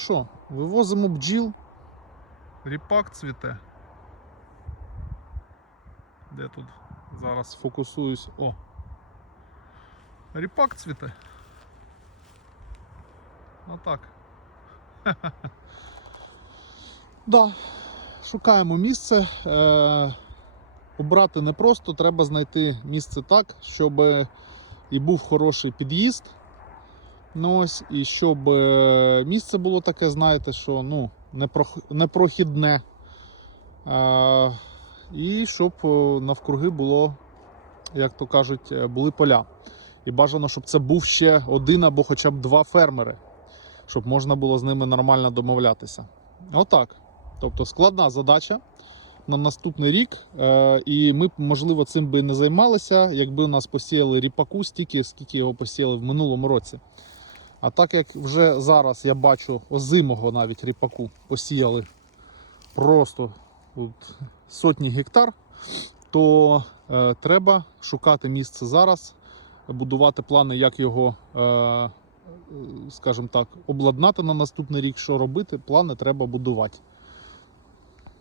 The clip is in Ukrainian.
Що, вивозимо бджіл. Ріпак цвіте. Де тут? Зараз фокусуюсь. О. Ріпак цвіте. Отак. Да, шукаємо місце. Е, обрати непросто, треба знайти місце так, щоб і був хороший під'їзд. Ну ось, і щоб е, місце було таке, знаєте, що ну, непрохідне. І щоб е, навкруги було, як то кажуть, е, були поля. І бажано, щоб це був ще один або хоча б два фермери, щоб можна було з ними нормально домовлятися. Отак. Тобто складна задача на наступний рік. І ми можливо, цим би не займалися, якби у нас посіяли ріпаку стільки, скільки його посіяли в минулому році. А так як вже зараз я бачу озимого навіть ріпаку посіяли просто от, сотні гектар, то е, треба шукати місце зараз, будувати плани, як його, е, скажімо так, обладнати на наступний рік, що робити, плани треба будувати.